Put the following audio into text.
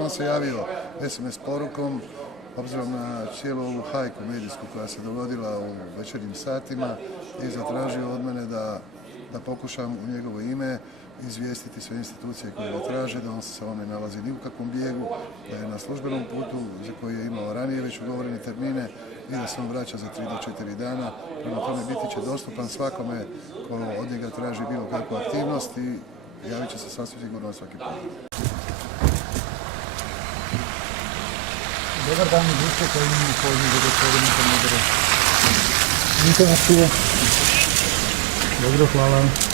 međutim on se javio SMS porukom, obzirom na cijelu ovu hajku medijsku koja se dogodila u večernjim satima i zatražio od mene da pokušam u njegovo ime izvijestiti sve institucije koje ga traže, da on se samo ne nalazi ni u kakvom bijegu, da je na službenom putu za koji je imao ranije već ugovorene termine i da se on vraća za 3 do 4 dana. Prema tome biti će dostupan svakome ko od njega traži bilo kakvu aktivnost i javit će se sasvim sigurno svaki put. Dobar dan, izvijeste koji imamo poziv za gospodina Komodora. Nisam vas čuo. Dobro, hvala.